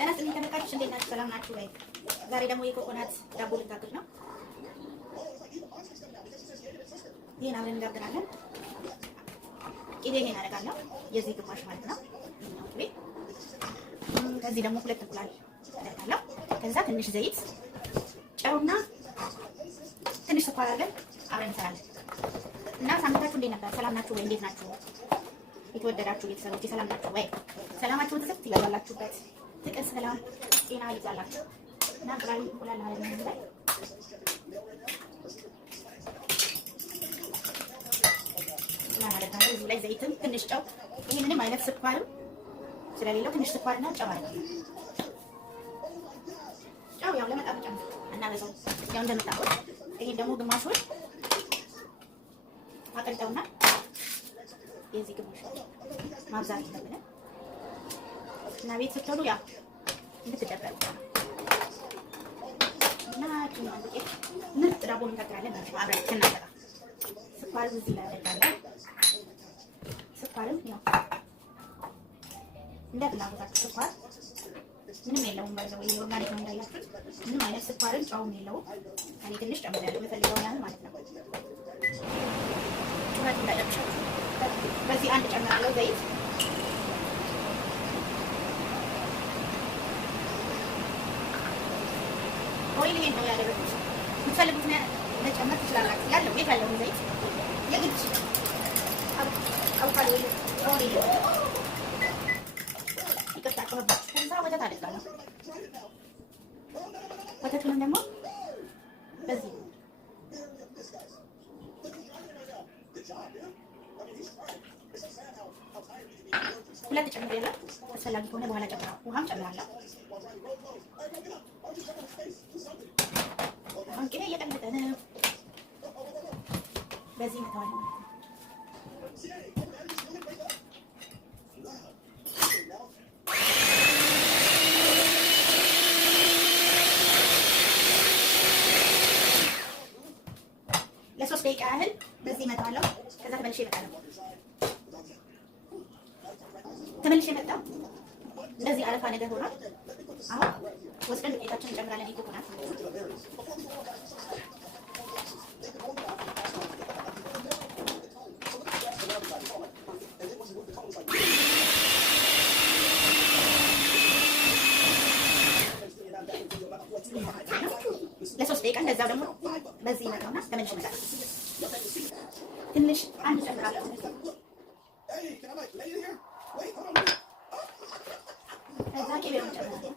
ጤና ይስጥልኝ ተመልካቾች፣ እንዴት ናችሁ? ሰላም ናችሁ ወይ? ዛሬ ደግሞ የኮኮናት ዳቦ ልጋግር ነው። ይሄን አብረን እንጋግራለን። ቅቤን እናደርጋለሁ፣ የዚህ ግማሽ ማለት ነው። ከዚህ ደግሞ 2 እንቁላል አደርጋለሁ። ከዛ ትንሽ ዘይት፣ ጨውና ትንሽ ስኳር አድርገን አብረን እንሰራለን። እና ሳምንታችሁ እንዴት ነበር? ሰላም ናችሁ ወይ? እንዴት ናችሁ? የተወደዳችሁ ቤተሰቦች ሰላም ናችሁ ወይ? ሰላማችሁን ትስት ይላላችሁበት ፍቅር፣ ሰላም፣ ጤና ይዛላችሁ እና እንቁላል አድርገን ላይ እዚህ ላይ ዘይትም ትንሽ ጨው፣ ይሄ ምንም አይነት ስኳርም ስለሌለው ትንሽ ስኳርና ጨው አድርገን ጨው ያው ለመጣፈጫ ነው እና በዛው ያው እንደምታውቁት ይሄን ደግሞ ግማሹን አቀልጠውና የዚህ ግማሽ ማብዛት ይፈልጋል እና ቤት ስትሆኑ ያው እንድትደበሩ እና ምርጥ ዳቦ እንጋግራለን ማለት ነው። አብረን ከእናንተ ጋር ስኳር እዚህ ላይ አደርጋለሁ። ስኳርም ያው እንደ ፍላጎታችሁ ስኳር ምንም የለውም ባይዘው የኦርጋኒክ ነው እንዳያችሁት ምንም አይነት ስኳርም ጨውም የለውም። እኔ ትንሽ ጨምሬያለሁ የምፈልገው ያን ማለት ነው። ጩኸት እንዳይረብሻችሁ በዚህ አንድ ጨምራለሁ ዘይት ኦይል ይሄን ነው ያደረኩት። የምትፈልጉት መጨመር ትችላላችሁ። ያለው ቤት ያለውን ዘይት የግድ አቮካዶ ኦይል ይቅርታ ጮኸባችሁ። ከዛ ወተት አደርጋለሁ። ወተቱንም ደግሞ በዚህ ሁለት ጨምሬያለሁ። አስፈላጊ ከሆነ በኋላ ጨምራለሁ። ውሃም ጨምራለሁ። አሁን ቅቤ እየቀለጠ ነው። በዚህ መተዋል ማለት ነው። ለ3 ደቂቃ ያህል በዚህ መተዋለሁ። ከዛ ተመልሼ እመጣለሁ። ተመልሼ መጣሁ። እንደዚህ አረፋ ነገር ሆኗል። አሁን ወስደን ዱቄታችንን እንጨምራለን። ይቆቁናል ለ3 ደቂቃ እንደዛው ደግሞ በዚህ ይመጣውና ተመልሼ እመጣለሁ። ትንሽ አንድ ጨምራለሁ። ከዛ ቅቤውን ጨምራለሁ።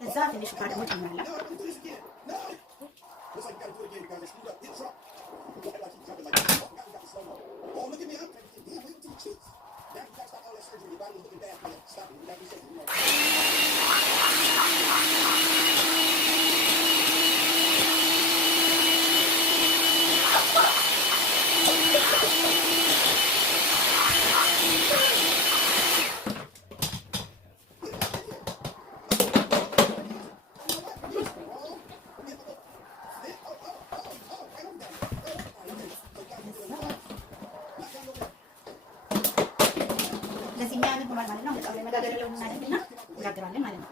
ከዛ ትንሽ ውሃ ደግሞ ጨምራለሁ። ለዚህ የሚያምር ሆኗል ማለት ነው። መጣው ላይ መጋገሪያውን እናደርግና እንጋግራለን ማለት ነው።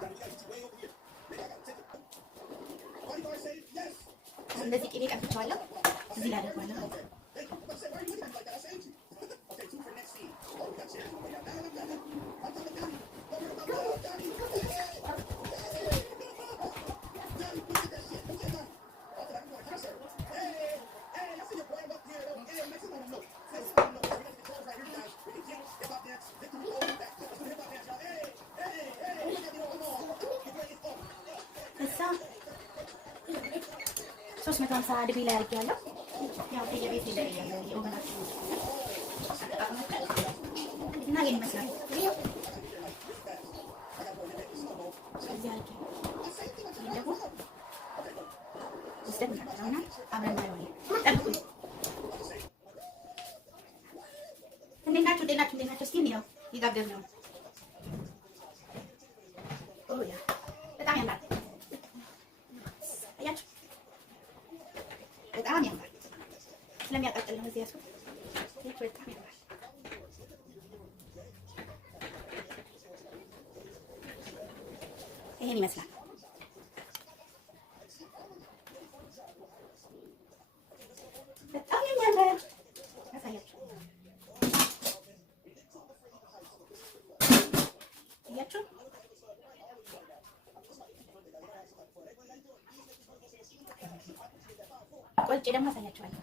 እንደዚህ ቅቤ ቀብቼዋለሁ። እዚህ ላይ አደርጋለሁ ማለት ነው። ከዛ 350 ዲግሪ ላይ አድርጌያለሁ። ያው የቤት ይለያል የኦቨናችሁ እና ይሄን ይመስላል። እዚህ አድርጌ ደግሞ ወስደን እናደርጋለን። አብረን እናየዋለን። ጠብቁኝ። እንዴት ናችሁ? ናችሁ? እንዴት ናችሁ? እስኪ ነው ይጋገር ነው። ኦያ በጣም ያምራል። አያችሁ በጣም ያምራል። ስለሚያቃጥል ነው እዚህ ያስኩት። በጣም ያምራል። ይሄን ይመስላል። በጣም የሚያምር አሳያችሁ። እያችሁ ቆልጬ ደግሞ አሳያችኋለሁ።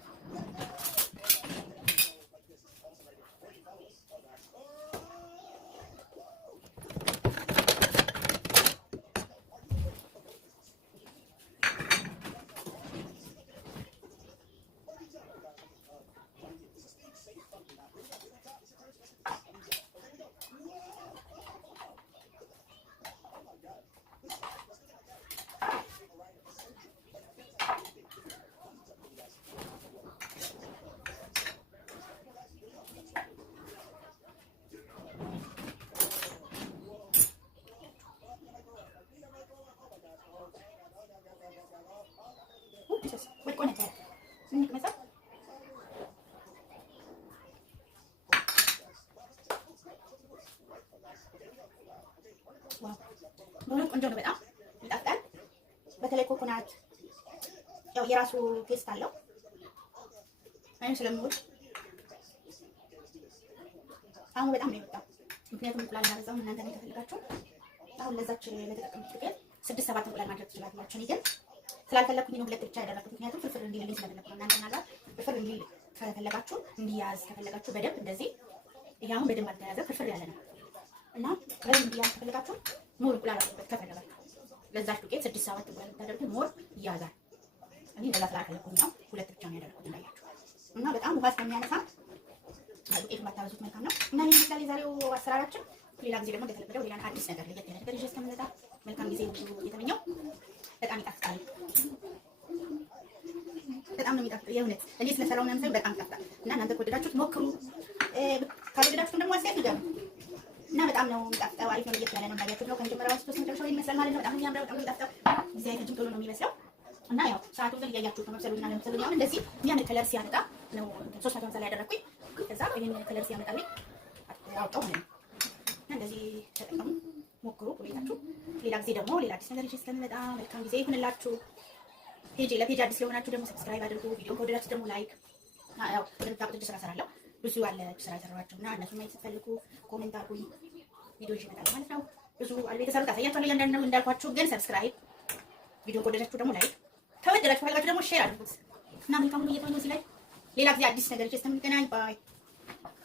ወድቆ ነበር እንቅመሰው። ዋው በእውነት ቆንጆ ነው። በጣም ይጣፍጣል። በተለይ ኮኮናት ያው የራሱ ቴስት አለው። እኔ ስለምወድ አሁን በጣም ነው የወጣው። ምክንያቱም እንቁላል እንዳበዛው እናንተ ነው ከፈልጋችሁ አሁን ለዛች ለተጠቀምኩት ዱቄት 6-7 እንቁላል ማድረግ ትችላላችሁ። እኔ ግን ስላልፈለኩኝ ነው 2 ብቻ ያደረኩት። ምክንያቱም ፍርፍር እንዲልልኝ ስለፈለኩ ነው። እናንተ ማለት ፍርፍር እንዲል ከፈለጋችሁ እንዲያዝ ከፈለጋችሁ በደንብ እንደዚህ ይሄ አሁን በደንብ አልተያዘ ፍርፍር ያለ ነው እና በደንብ እንዲያዝ ከፈለጋችሁ ሞር እንቁላል አድርጉበት። ከፈለጋችሁ ለዛች ዱቄት 6-7 እንቁላል ብታደርጉ ሞር ይያዛል። እኔ እንደዛ ስላልፈለኩኝ ነው 2 ብቻ ነው ያደረኩት እንዳያችሁ እና በጣም ውሃ ስለሚያነሳ ዱቄት ማታበዙት መልካም ነው። እና ይሄን ምሳሌ ዛሬው አሰራራችን። ሌላ ጊዜ ደግሞ እንደተለመደው ሌላ አዲስ ነገር ለየት ያለ ነገር ይዤ እስከምመጣ መልካም ጊዜ እየተመኘው በጣም ይጣፍጣል። በጣም ነው የሚጣፍጠው የእውነት እኔ ስለሰራው ነው የምሰራው። በጣም ይጣፍጣል እና እናንተ ከወደዳችሁት ሞክሩ። ካልወደዳችሁት ደግሞ አስተያየት ንገሩ እና በጣም ነው የሚጣፍጠው። አሪፍ ነው። ለየት ያለ ነው እንዳያችሁት ነው። ከመጀመሪያው እስከ መጨረሻው ይመስላል ማለት ነው። በጣም የሚያምረው በጣም የሚጣፍጠው እዚህ አይተጅም ቶሎ ነው የሚመስለው እና ያው ሰዓቱ ግን እያያችሁት ነው መብሰሉና ለመብሰሉ አሁን እንደዚህ የሚያምር ከለር ሲያመጣ ነው 350 ላይ ያደረኩኝ። ከዛ ይሄን ከለር ሲያመጣልኝ አውጣው ማለት ነው። እንደዚህ ተጠቀሙ፣ ሞክሩ ሁኔታችሁ። ሌላ ጊዜ ደግሞ ሌላ አዲስ ነገር ይዤ እስከምመጣ መልካም ጊዜ ይሁንላችሁ። ለፔጅ አዲስ ለሆናችሁ ደግሞ ሰብስክራይብ አድርጉ። ቪዲዮ ከወደዳችሁ ደግሞ ላይክ። ያው ወደምታውቁት ስራ እሰራለሁ ብዙ አለ ስራ የሰራኋቸውና እነሱ ማየት ስትፈልጉ ኮሜንት አድርጉኝ። ቪዲዮ ይዤ እመጣለሁ ማለት ነው። ብዙ አለ የተሰሩት አሳያችኋለሁ እያንዳንዱ እንዳልኳችሁ። ግን ሰብስክራይብ፣ ቪዲዮ ከወደዳችሁ ደግሞ ላይክ፣ ከወደዳችሁ ፈልጋችሁ ደግሞ ሼር አድርጉት እና መልካም ሁሉ እየተመኘሁ እዚህ ላይ ሌላ ጊዜ አዲስ ነገር ይዤ እስከምንገናኝ ባይ